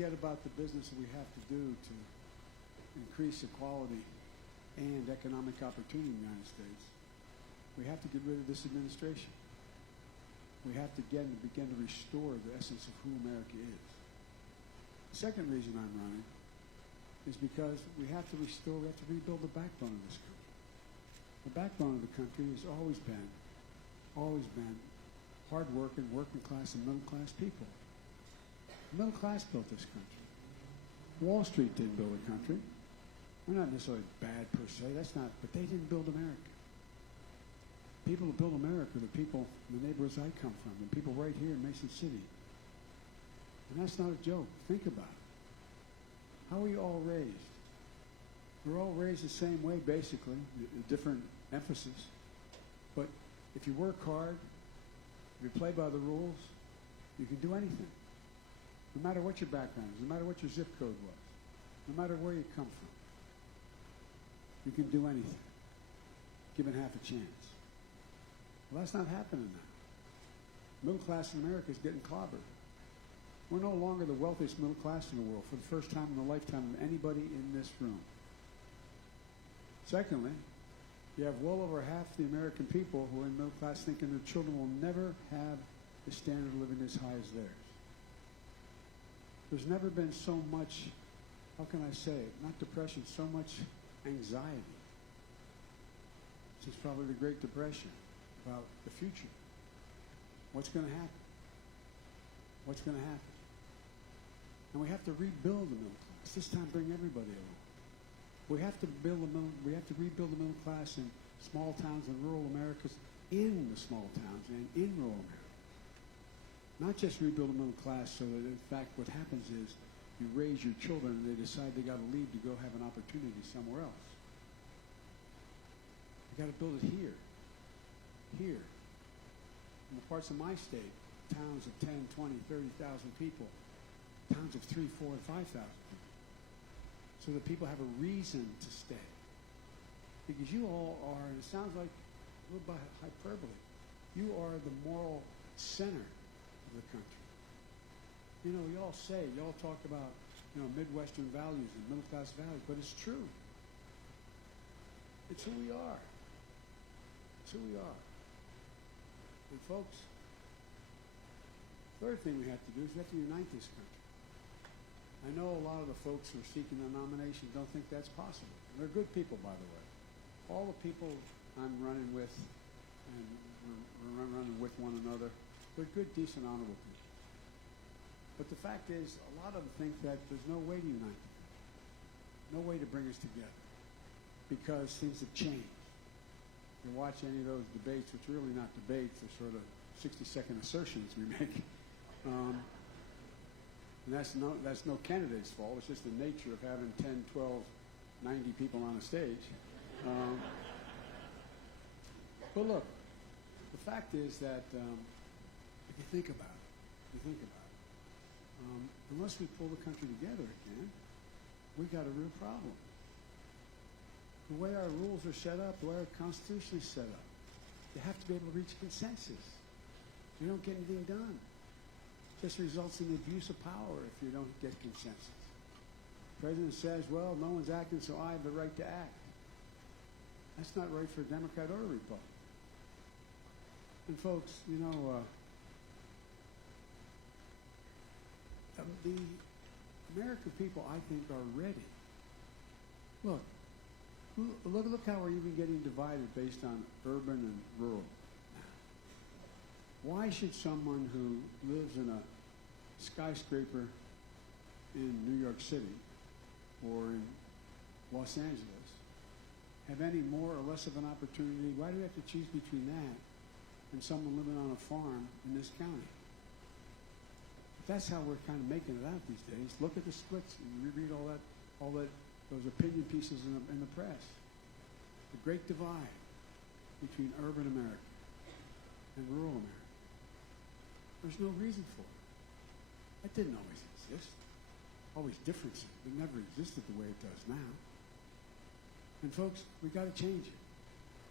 forget about the business that we have to do to increase equality and economic opportunity in the United States, we have to get rid of this administration. We have to begin to restore the essence of who America is. The second reason I'm running is because we have to rebuild the backbone of this country. The backbone of the country has always been hard-working, working-class, and middle-class people. The middle class built this country. Wall Street didn't build a country. We're not necessarily bad per se. But they didn't build America. People who build America are the people in the neighborhoods I come from, the people right here in Mason City. And that's not a joke. Think about it. How are you all raised? We're all raised the same way, basically, a different emphasis. But if you work hard, if you play by the rules, you can do anything. No matter what your background is, no matter what your zip code was, no matter where you come from, you can do anything, given half a chance. Well, that's not happening now. Middle class in America is getting clobbered. We're no longer the wealthiest middle class in the world for the first time in the lifetime of anybody in this room. Secondly, you have well over half the American people who are in middle class thinking their children will never have the standard of living as high as theirs. There's never been so much, how can I say it, not depression, so much anxiety since probably the Great Depression about the future. What's going to happen? What's going to happen? And we have to rebuild the middle class. This time, bring everybody along. We have to rebuild the middle class in small towns and rural Americas, in the small towns and in rural America. Not just rebuild the middle class so that, in fact, what happens is you raise your children and they decide they got to leave to go have an opportunity somewhere else. You got to build it here. Here. In the parts of my state, towns of 10, 20, 30,000 people, towns of 3, 4, and 5,000 people, so that people have a reason to stay. Because you all are, and it sounds like a little bit hyperbole, you are the moral center of the country. You know, you all talk about, Midwestern values and middle-class values, but it's true. It's who we are. It's who we are. And folks, third thing we have to do is we have to unite this country. I know a lot of the folks who are seeking the nomination don't think that's possible. They're good people, by the way. All the people I'm running with, and we're running with one another, they're good, decent, honorable people. But the fact is, a lot of them think that there's no way to unite them. No way to bring us together. Because things have changed. You watch any of those debates, which are really not debates, they're sort of 60-second assertions we make. And that's no candidate's fault. It's just the nature of having 10, 12, 90 people on a stage. But look, the fact is that if you think about it, unless we pull the country together again, we got a real problem. The way our rules are set up, the way our Constitution is set up, you have to be able to reach consensus. You don't get anything done. It just results in the abuse of power if you don't get consensus. The president says, well, no one's acting, so I have the right to act. That's not right for a Democrat or a Republican. And folks, the American people, I think, are ready. Look how we're even getting divided based on urban and rural. Why should someone who lives in a skyscraper in New York City or in Los Angeles have any more or less of an opportunity? Why do we have to choose between that and someone living on a farm in this county? That's how we're kind of making it out these days. Look at the splits and reread those opinion pieces in the press. The great divide between urban America and rural America. There's no reason for it. That didn't always exist. Always differences. It never existed the way it does now. And folks, we got to change it.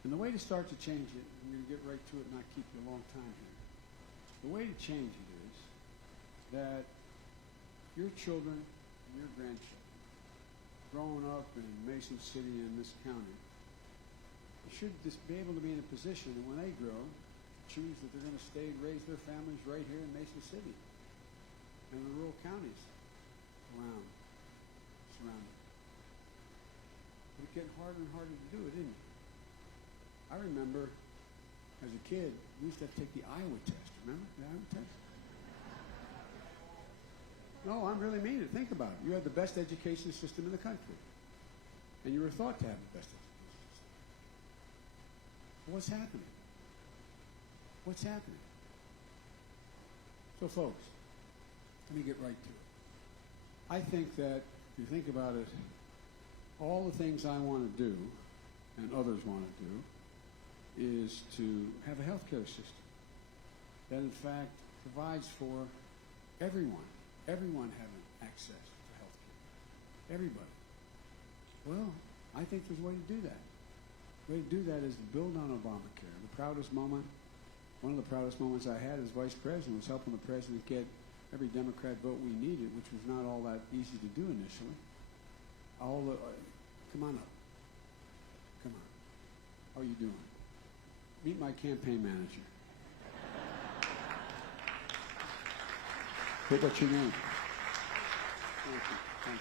And the way to start to change it, I'm going to get right to it and not keep you a long time here. The way to change it is that your children and your grandchildren growing up in Mason City in this county, you should just be able to be in a position that when they grow, choose that they're going to stay and raise their families right here in Mason City and the rural counties surrounding. But it's getting harder and harder to do it, isn't it? I remember as a kid, we used to have to take the Iowa test. Remember the Iowa test? No, I'm really mean it. Think about it. You had the best education system in the country. And you were thought to have the best education system. What's happening? What's happening? So, folks, let me get right to it. I think that if you think about it, all the things I want to do and others want to do is to have a healthcare system that, in fact, provides for everyone having access to healthcare. Everybody. Well, I think there's a way to do that. The way to do that is to build on Obamacare. One of the proudest moments I had as vice president was helping the president get every Democrat vote we needed, which was not all that easy to do initially. Come on up. Come on. How are you doing? Meet my campaign manager. Hey, what's your name? Thank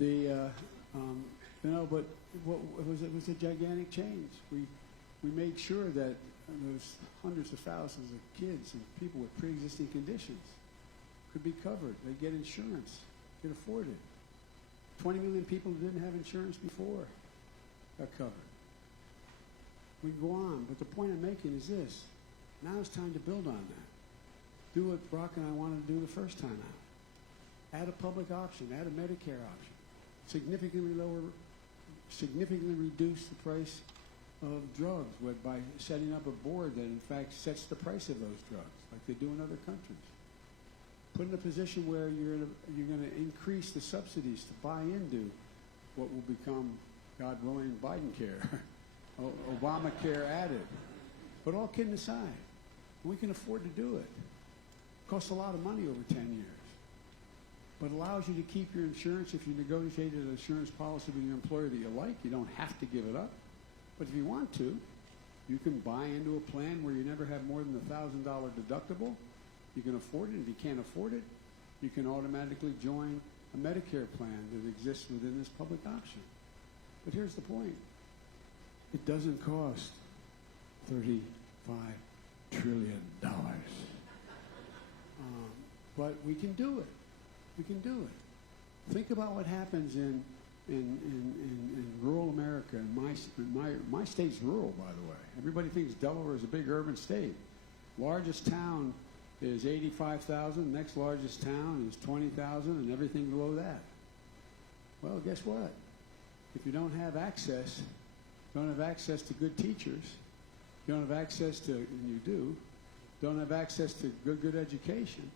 you. But it was a gigantic change. We made sure that those hundreds of thousands of kids and people with pre-existing conditions could be covered. They'd get insurance, could afford it. 20 million people who didn't have insurance before got covered. We go on, but the point I'm making is this. Now it's time to build on that. Do what Brock and I wanted to do the first time out. Add a public option, add a Medicare option. Significantly reduce the price of drugs by setting up a board that in fact sets the price of those drugs, like they do in other countries. Put in a position where you're going to increase the subsidies to buy into what will become, God willing, Biden-care. Obamacare added. But all kidding aside, we can afford to do it. It costs a lot of money over 10 years. But allows you to keep your insurance. If you negotiated an insurance policy with your employer that you like, you don't have to give it up. But if you want to, you can buy into a plan where you never have more than a $1,000 deductible. You can afford it. If you can't afford it, you can automatically join a Medicare plan that exists within this public option. But here's the point. It doesn't cost $35 trillion. But we can do it. We can do it. Think about what happens in rural America. My state's rural, by the way. Everybody thinks Delaware is a big urban state. Largest town is 85,000. Next largest town is 20,000, and everything below that. Well, guess what? If you don't have access to good teachers, you don't have access to, and you don't have access to good education,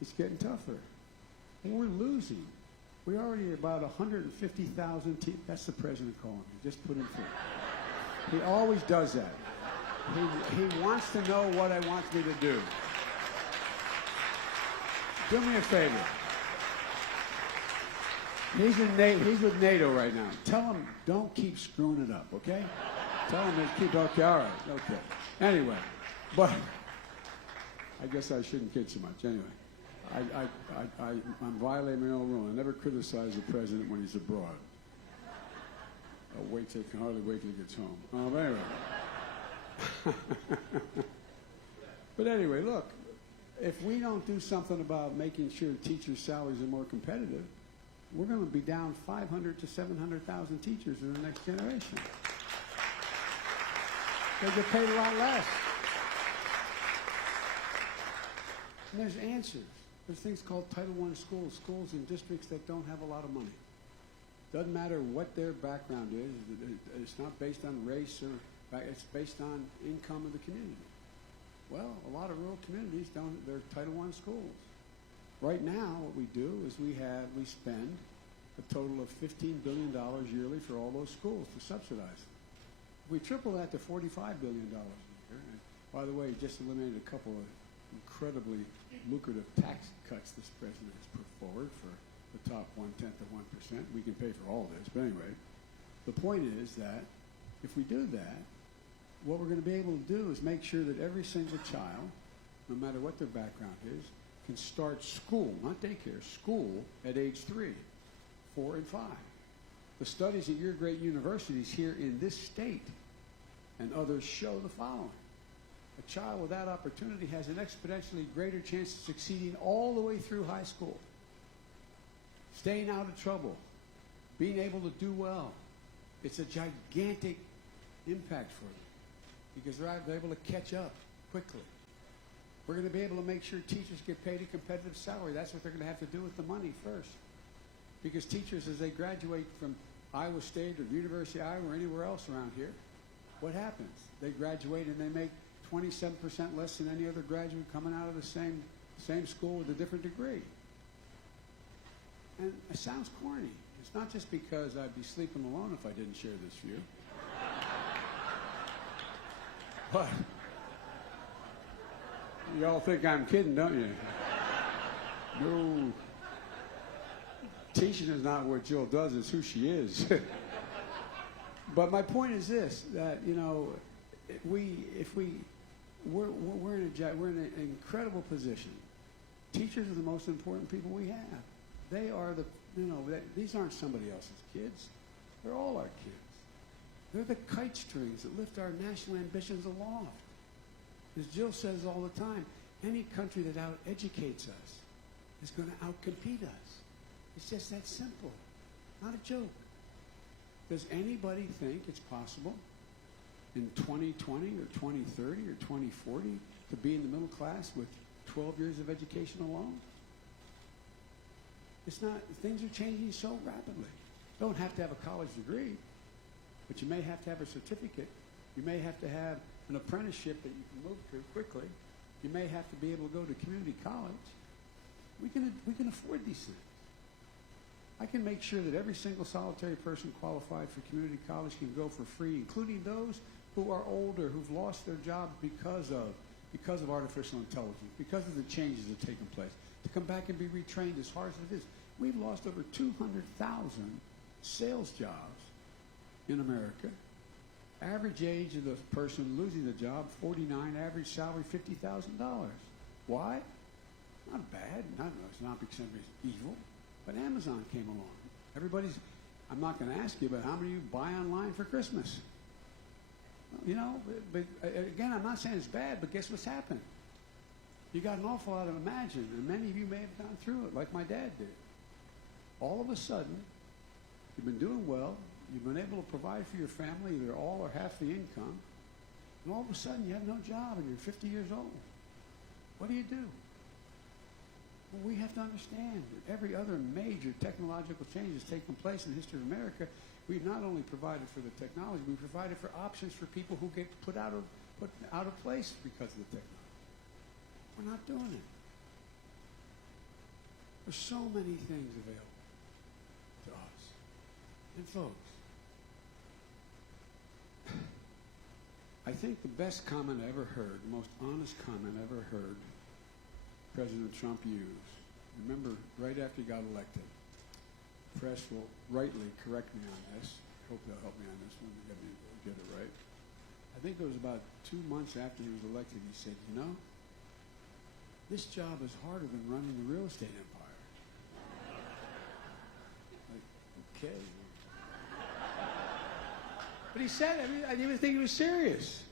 it's getting tougher. And we're losing. We're already about 150,000 that's the president calling me. Just put him through. He always does that. He wants to know what I want me to do. Do me a favor. He's with NATO right now. Tell him don't keep screwing it up, okay? Tell him to keep, okay, all right, okay. Anyway, but I guess I shouldn't kid so much. Anyway, I'm violating my own rule. I never criticize the president when he's abroad. I can hardly wait till he gets home. But anyway, look, if we don't do something about making sure teachers' salaries are more competitive, we're going to be down 500 to 700,000 teachers in the next generation. They get paid a lot less. And there's answers. There's things called Title I schools in districts that don't have a lot of money. Doesn't matter what their background is. It's not based on race or it's based on income of the community. Well, a lot of rural communities they're Title I schools. Right now, what we do is we spend a total of $15 billion yearly for all those schools to subsidize them. We triple that to $45 billion a year. And by the way, just eliminated a couple of incredibly lucrative tax cuts this president has put forward for the top 1/10 of 1%. We can pay for all this, but anyway, the point is that if we do that, what we're going to be able to do is make sure that every single child, no matter what their background is, can start school, not daycare, school at age 3, 4, and 5. The studies at your great universities here in this state and others show the following. A child with that opportunity has an exponentially greater chance of succeeding all the way through high school, staying out of trouble, being able to do well. It's a gigantic impact for them because they're able to catch up quickly. We're going to be able to make sure teachers get paid a competitive salary. That's what they're going to have to do with the money first. Because teachers, as they graduate from Iowa State or University of Iowa or anywhere else around here, what happens? They graduate and they make 27% less than any other graduate coming out of the same school with a different degree. And it sounds corny. It's not just because I'd be sleeping alone if I didn't share this view. But y'all think I'm kidding, don't you? No. Teaching is not what Jill does, it's who she is. But my point is this, that, you know, we're in an incredible position. Teachers are the most important people we have. They are these aren't somebody else's kids. They're all our kids. They're the kite strings that lift our national ambitions aloft. As Jill says all the time, any country that out-educates us is going to out-compete us. It's just that simple. Not a joke. Does anybody think it's possible in 2020 or 2030 or 2040 to be in the middle class with 12 years of education alone? It's not. Things are changing so rapidly. You don't have to have a college degree, but you may have to have a certificate. You may have to have an apprenticeship that you can move to quickly. You may have to be able to go to community college. We can afford these things. I can make sure that every single solitary person qualified for community college can go for free, including those who are older, who've lost their job because of artificial intelligence, because of the changes that have taken place, to come back and be retrained as hard as it is. We've lost over 200,000 sales jobs in America. Average age of the person losing the job, 49, average salary, $50,000. Why? Not bad. It's not because somebody's evil. But Amazon came along. I'm not going to ask you, but how many of you buy online for Christmas? You know, but again, I'm not saying it's bad, but guess what's happened? You got an awful lot of Imagine, and many of you may have gone through it, like my dad did. All of a sudden, you've been doing well, you've been able to provide for your family either all or half the income, and all of a sudden you have no job and you're 50 years old. What do you do? Well, we have to understand that every other major technological change that's taken place in the history of America, we've not only provided for the technology, we've provided for options for people who get put out of place because of the technology. We're not doing it. There's so many things available to us. And folks, I think the best comment I ever heard, the most honest comment I ever heard President Trump use, remember right after he got elected, the press will rightly correct me on this. I hope they'll help me on this one to get it right. I think it was about 2 months after he was elected, he said, you know, this job is harder than running the real estate empire. Like, okay. But he said it. I didn't even think he was serious.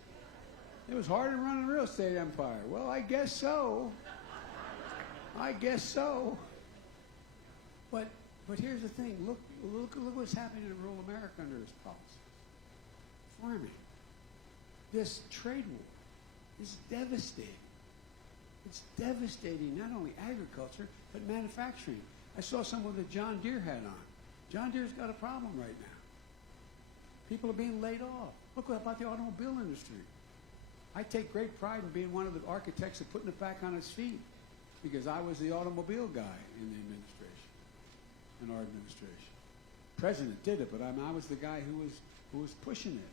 It was harder than running the real estate empire. Well, I guess so. I guess so. But here's the thing. Look what's happening in rural America under his policy. Farming. This trade war is devastating. It's devastating not only agriculture, but manufacturing. I saw someone with a John Deere hat on. John Deere's got a problem right now. People are being laid off. Look about the automobile industry. I take great pride in being one of the architects of putting it back on its feet, because I was the automobile guy in the administration, in our administration. President did it, but I was the guy who was pushing it.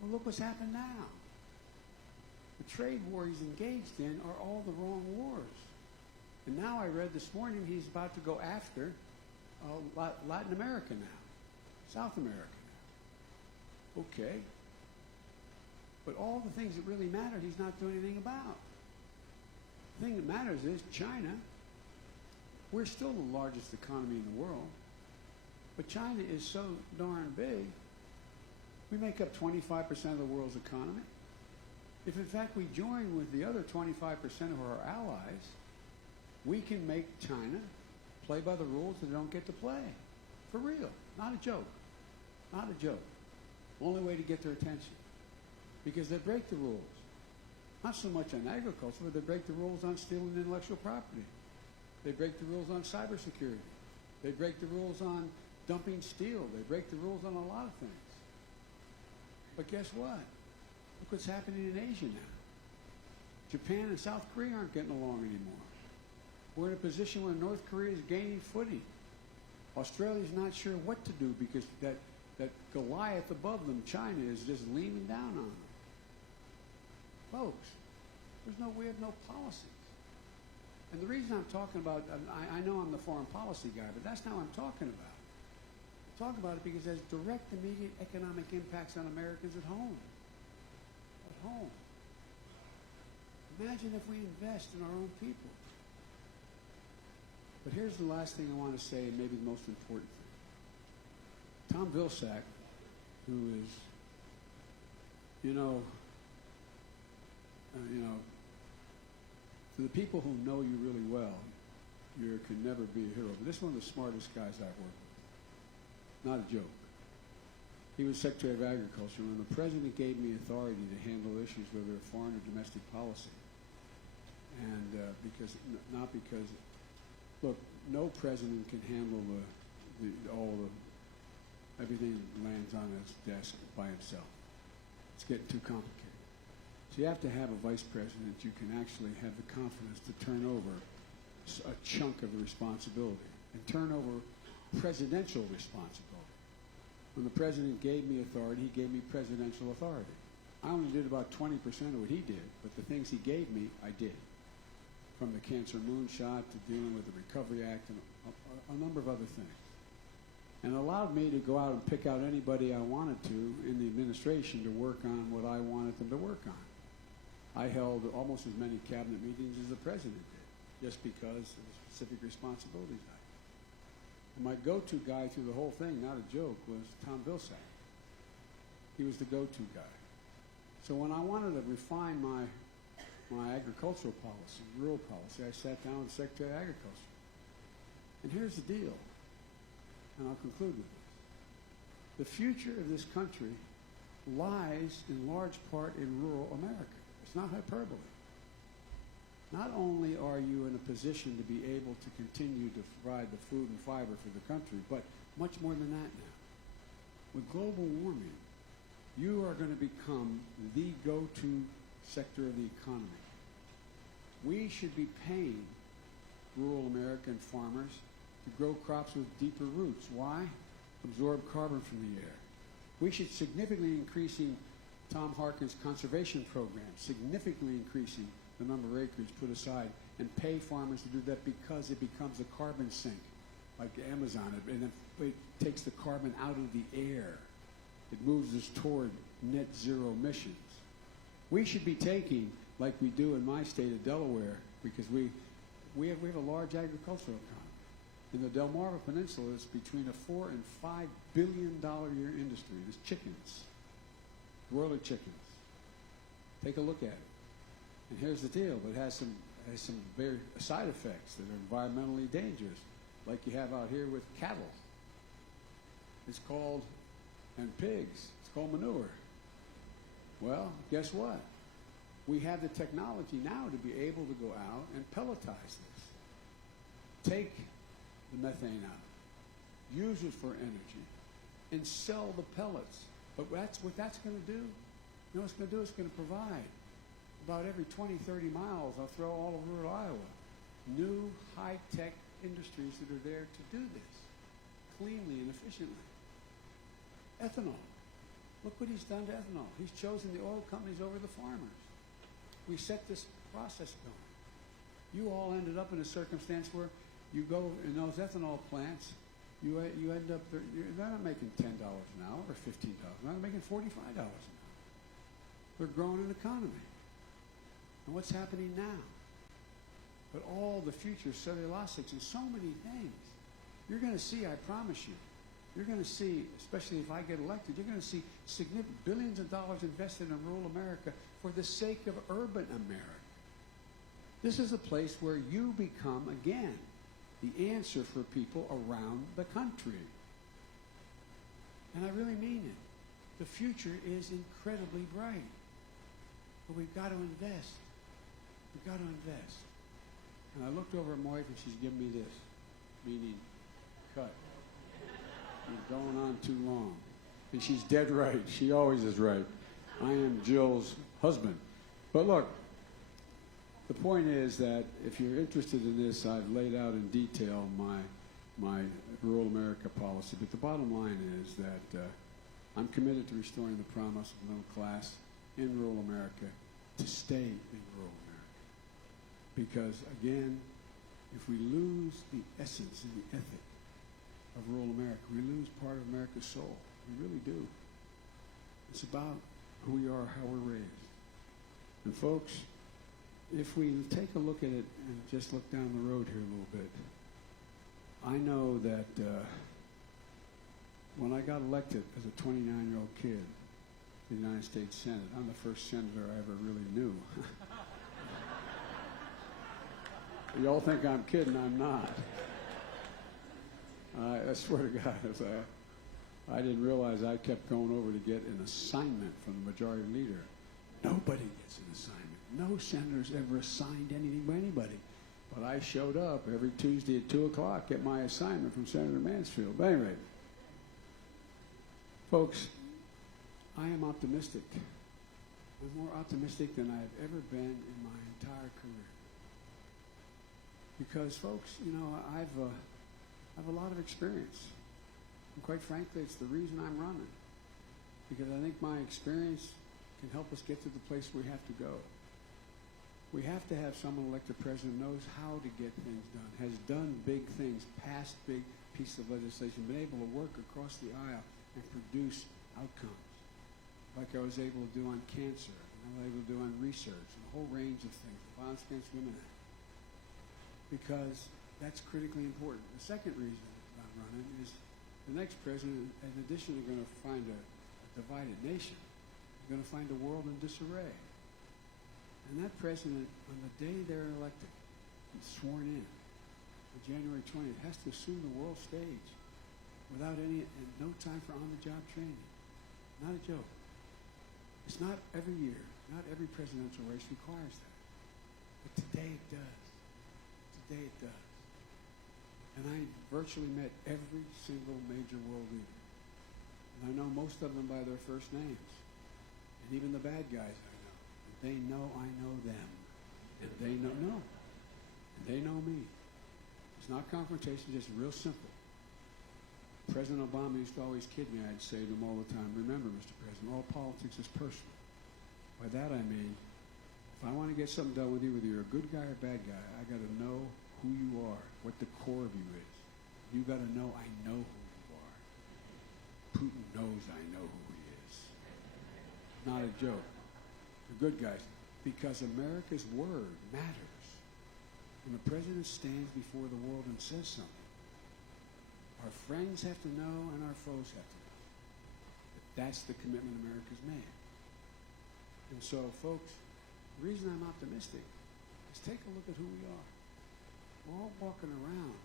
Well, look what's happened now. The trade war he's engaged in are all the wrong wars. And now I read this morning he's about to go after Latin America now, South America now. Okay. But all the things that really matter, he's not doing anything about. The thing that matters is China. We're still the largest economy in the world. But China is so darn big, we make up 25% of the world's economy. If in fact we join with the other 25% of our allies, we can make China play by the rules that they don't get to play. For real. Not a joke. Not a joke. Only way to get their attention. Because they break the rules. Not so much on agriculture, but they break the rules on stealing intellectual property. They break the rules on cybersecurity. They break the rules on dumping steel. They break the rules on a lot of things. But guess what? Look what's happening in Asia now. Japan and South Korea aren't getting along anymore. We're in a position where North Korea is gaining footing. Australia's not sure what to do because that Goliath above them, China, is just leaning down on them. Folks, we have no policies. And the reason I'm talking about, I know I'm the foreign policy guy, but that's not what I'm talking about. I'm talking about it because there's direct, immediate economic impacts on Americans at home. At home. Imagine if we invest in our own people. But here's the last thing I want to say, and maybe the most important thing. Tom Vilsack, who is, for the people who know you really well, you can never be a hero. But this is one of the smartest guys I've worked with. Not a joke. He was Secretary of Agriculture when the President gave me authority to handle issues, whether they're foreign or domestic policy. And look, no president can handle everything lands on his desk by himself. It's getting too complicated. So you have to have a vice president you can actually have the confidence to turn over a chunk of the responsibility and turn over presidential responsibility. When the president gave me authority, he gave me presidential authority. I only did about 20% of what he did, but the things he gave me, I did. From the cancer moonshot to dealing with the Recovery Act and a number of other things. And allowed me to go out and pick out anybody I wanted to in the administration to work on what I wanted them to work on. I held almost as many cabinet meetings as the president did, just because of the specific responsibilities I had. And my go-to guy through the whole thing, not a joke, was Tom Vilsack. He was the go-to guy. So when I wanted to refine my agricultural policy, rural policy, I sat down with the Secretary of Agriculture. And here's the deal, and I'll conclude with this. The future of this country lies in large part in rural America. It's not hyperbole. Not only are you in a position to be able to continue to provide the food and fiber for the country, but much more than that now. With global warming, you are going to become the go-to sector of the economy. We should be paying rural American farmers to grow crops with deeper roots. Why? Absorb carbon from the air. We should significantly increasing Tom Harkin's conservation program, significantly increasing the number of acres put aside and pay farmers to do that because it becomes a carbon sink, like Amazon, and it takes the carbon out of the air. It moves us toward net zero emissions. We should be taking, like we do in my state of Delaware, because we have a large agricultural economy. In the Delmarva Peninsula, it's between a $4 and $5 billion a year industry. There's chickens, broiler chickens. Take a look at it. And here's the deal: it has some very side effects that are environmentally dangerous, like you have out here with cattle. It's called, and pigs. It's called manure. Well, guess what? We have the technology now to be able to go out and pelletize this. Take the methane out, use it for energy, and sell the pellets. But what that's going to do, you know what it's going to do? It's going to provide about every 20, 30 miles, I'll throw all over rural Iowa, new high-tech industries that are there to do this cleanly and efficiently. Ethanol. Look what he's done to ethanol. He's chosen the oil companies over the farmers. We set this process going. You all ended up in a circumstance where you go in those ethanol plants, you end up, they're not making $10 an hour or $15 an hour, they're making $45 an hour. They're growing an economy. And what's happening now? But all the future cellulosics and so many things. You're going to see, I promise you, you're going to see, especially if I get elected, you're going to see significant billions of dollars invested in rural America for the sake of urban America. This is a place where you become, again, the answer for people around the country. And I really mean it. The future is incredibly bright. But we've got to invest. We've got to invest. And I looked over at my wife and she's giving me this, meaning cut. You're going on too long. And she's dead right. She always is right. I am Jill's husband. But look, the point is that if you're interested in this, I've laid out in detail my rural America policy. But the bottom line is that I'm committed to restoring the promise of the middle class in rural America to stay in rural America. Because, again, if we lose the essence and the ethic of rural America, we lose part of America's soul. We really do. It's about who we are, how we're raised. And folks, if we take a look at it and just look down the road here a little bit, I know that when I got elected as a 29-year-old kid to the United States Senate, I'm the first senator I ever really knew. You all think I'm kidding, I'm not. I swear to God, I didn't realize I kept going over to get an assignment from the majority leader. Nobody gets an assignment. No senator's ever assigned anything by anybody. But I showed up every Tuesday at 2 o'clock, get my assignment from Senator Mansfield. But anyway, folks, I am optimistic. I'm more optimistic than I've ever been in my entire career. Because, folks, you know, I've a lot of experience. And quite frankly, it's the reason I'm running. Because I think my experience can help us get to the place we have to go. We have to have someone elected president who knows how to get things done, has done big things, passed big pieces of legislation, been able to work across the aisle and produce outcomes, like I was able to do on cancer, and I was able to do on research, and a whole range of things, the Violence Against Women Act, because that's critically important. The second reason I'm running is the next president, in addition to going to find a divided nation, is going to find a world in disarray. And that president, on the day they're elected, sworn in, on January 20th, has to assume the world stage without any, and no time for on-the-job training. Not a joke. It's not every year, not every presidential race requires that. But today it does. Today it does. And I virtually met every single major world leader. And I know most of them by their first names. And even the bad guys I know. And they know I know them. And they know, no. And they know me. It's not confrontation, just real simple. President Obama used to always kid me. I'd say to him all the time, remember, Mr. President, all politics is personal. By that I mean, if I want to get something done with you, whether you're a good guy or a bad guy, I got to know who you are, what the core of you is. You got to know I know who you are. Putin knows I know who he is. Not a joke. The good guys. Because America's word matters. When the president stands before the world and says something, our friends have to know and our foes have to know. That's the commitment America's made. And so, folks, the reason I'm optimistic is take a look at who we are. We're all walking around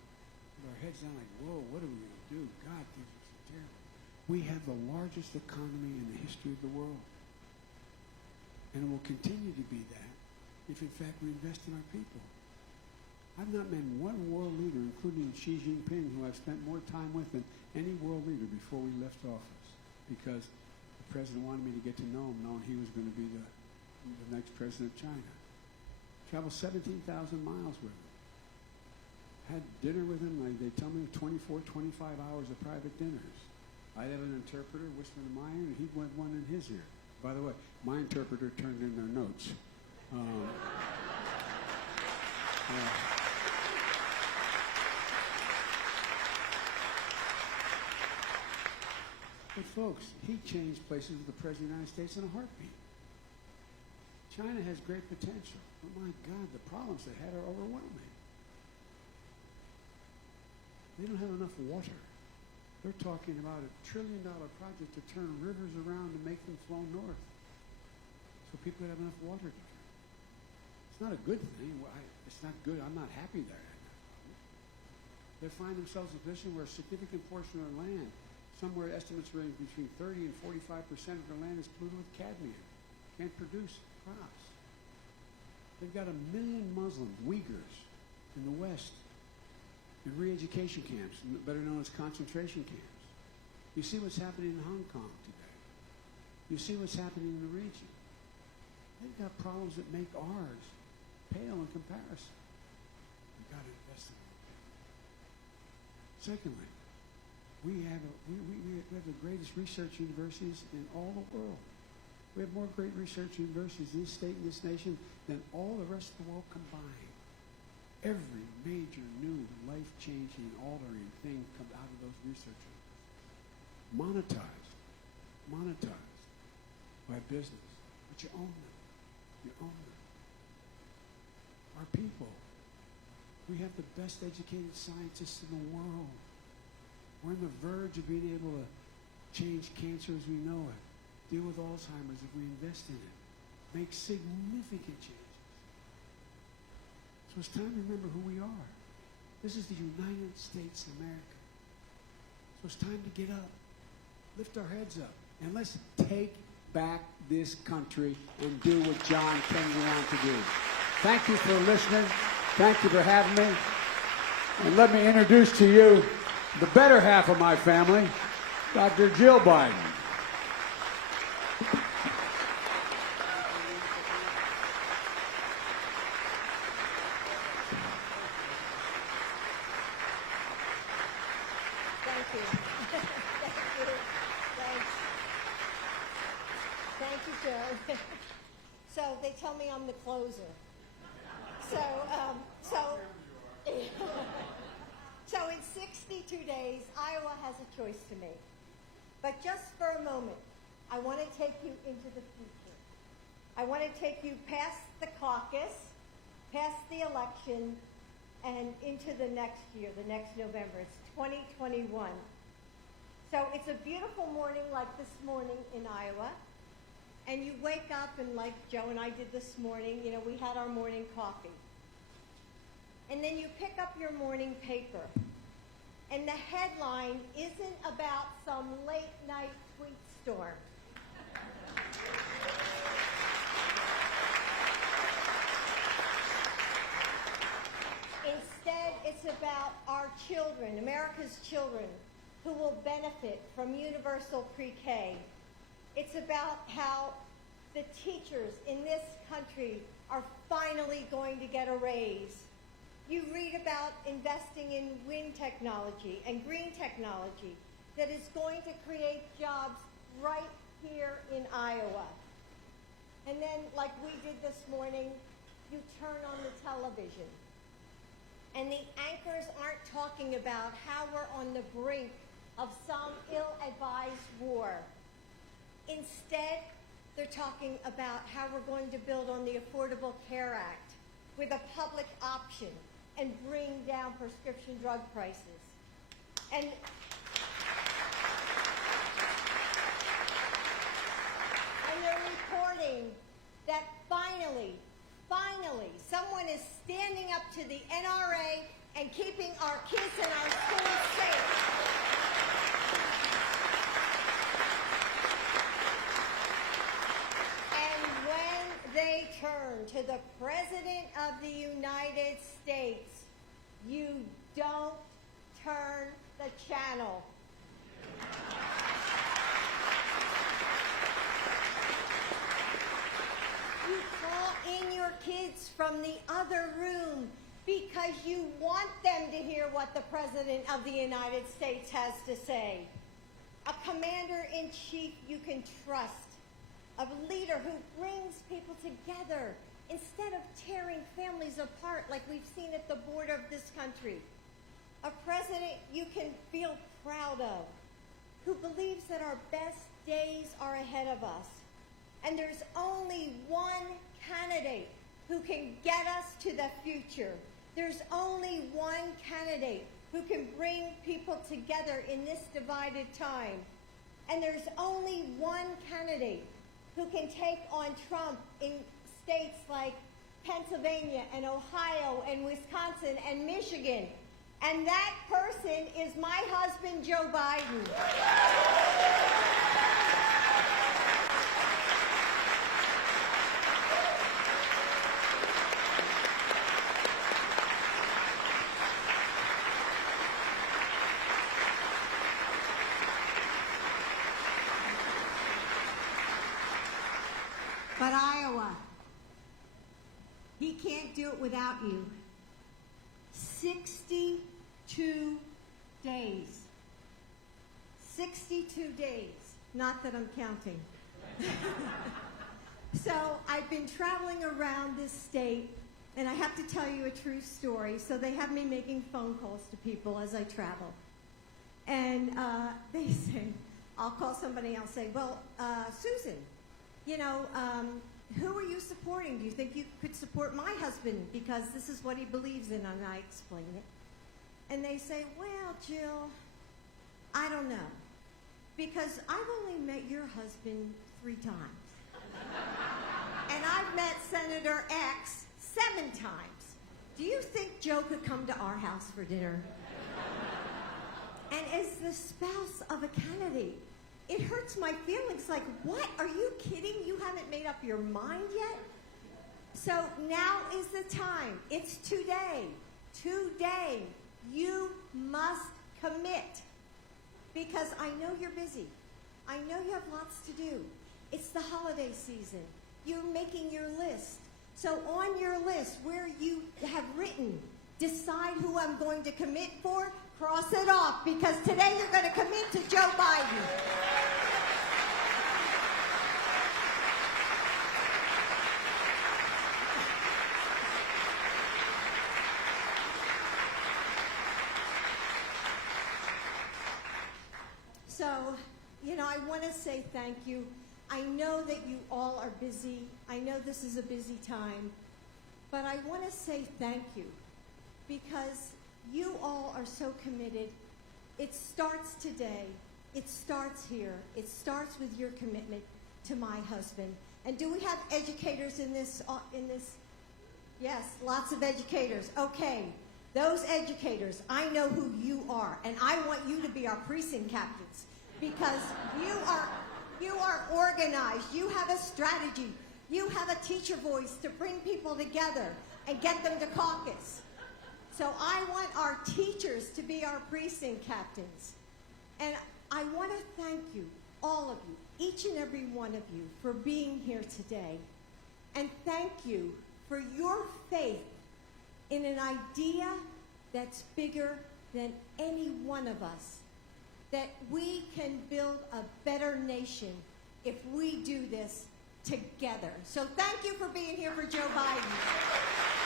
with our heads down like, whoa, what are we going to do? God gives us a terrible. We have the largest economy in the history of the world. And it will continue to be that if, in fact, we invest in our people. I've not met one world leader, including Xi Jinping, who I've spent more time with than any world leader before we left office, because the president wanted me to get to know him, knowing he was going to be the next president of China. Traveled 17,000 miles with him. Had dinner with him, like they tell me, 24, 25 hours of private dinners. I'd have an interpreter whisper in my ear, and he'd want one in his ear. By the way, my interpreter turned in their notes. Yeah. But folks, he changed places with the President of the United States in a heartbeat. China has great potential. But my God, the problems they had are overwhelming. They don't have enough water. They're talking about $1 trillion project to turn rivers around and make them flow north, so people have enough water to drink. It's not a good thing. It's not good. I'm not happy there. They find themselves in a position where a significant portion of their land, somewhere estimates range between 30 and 45% of their land is polluted with cadmium. Can't produce crops. They've got 1 million Muslims, Uyghurs, in the West, in re-education camps, better known as concentration camps. You see what's happening in Hong Kong today. You see what's happening in the region. They've got problems that make ours pale in comparison. We've got to invest in them. Secondly, we have the greatest research universities in all the world. We have more great research universities in this state and this nation than all the rest of the world combined. Every major new life-changing, altering thing comes out of those researchers. Monetized by business. But you own them. You own them. Our people. We have the best educated scientists in the world. We're on the verge of being able to change cancer as we know it, deal with Alzheimer's if we invest in it, make significant changes. So it's time to remember who we are. This is the United States of America. So it's time to get up, lift our heads up, and let's take back this country and do what John Kennedy wanted to do. Thank you for listening. Thank you for having me. And let me introduce to you the better half of my family, Dr. Jill Biden. So they tell me I'm the closer. So in 62 days, Iowa has a choice to make. But just for a moment, I want to take you into the future. I want to take you past the caucus, past the election, and into the next year, the next November. It's 2021. So it's a beautiful morning like this morning in Iowa. And you wake up, and like Joe and I did this morning, you know, we had our morning coffee. And then you pick up your morning paper. And the headline isn't about some late night tweet storm. Instead, it's about our children, America's children, who will benefit from universal pre-K. It's about how the teachers in this country are finally going to get a raise. You read about investing in wind technology and green technology that is going to create jobs right here in Iowa. And then, like we did this morning, you turn on the television, and the anchors aren't talking about how we're on the brink of some ill-advised war. Instead, they're talking about how we're going to build on the Affordable Care Act with a public option and bring down prescription drug prices. And they're reporting that finally, someone is standing up to the NRA and keeping our kids in our schools safe. They turn to the President of the United States. You don't turn the channel. You call in your kids from the other room because you want them to hear what the President of the United States has to say. A commander-in-chief you can trust. A leader who brings people together instead of tearing families apart like we've seen at the border of this country. A president you can feel proud of, who believes that our best days are ahead of us. And there's only one candidate who can get us to the future. There's only one candidate who can bring people together in this divided time. And there's only one candidate who can take on Trump in states like Pennsylvania and Ohio and Wisconsin and Michigan. And that person is my husband, Joe Biden. But Iowa, he can't do it without you. 62 days. 62 days. Not that I'm counting. So I've been traveling around this state, and I have to tell you a true story. So they have me making phone calls to people as I travel. And they say, I'll call somebody, I'll say, well, Susan, you know, who are you supporting? Do you think you could support my husband? Because this is what he believes in, and I explain it. And they say, well, Jill, I don't know. Because I've only met your husband 3 times. And I've met Senator X 7 times. Do you think Joe could come to our house for dinner? And as the spouse of a candidate, it hurts my feelings. Like, what? Are you kidding? You haven't made up your mind yet? So now is the time. It's today. Today. You must commit. Because I know you're busy. I know you have lots to do. It's the holiday season. You're making your list. So on your list, where you have written, decide who I'm going to commit for, cross it off, because today you're going to commit to Joe Biden. So, you know, I want to say thank you. I know that you all are busy. I know this is a busy time. But I want to say thank you because you all are so committed. It starts today. It starts here. It starts with your commitment to my husband. And do we have educators in this? Yes, lots of educators. Okay, those educators, I know who you are, and I want you to be our precinct captains because you are organized. You have a strategy. You have a teacher voice to bring people together and get them to caucus. So I want our teachers to be our precinct captains. And I want to thank you, all of you, each and every one of you, for being here today. And thank you for your faith in an idea that's bigger than any one of us, that we can build a better nation if we do this together. So thank you for being here for Joe Biden.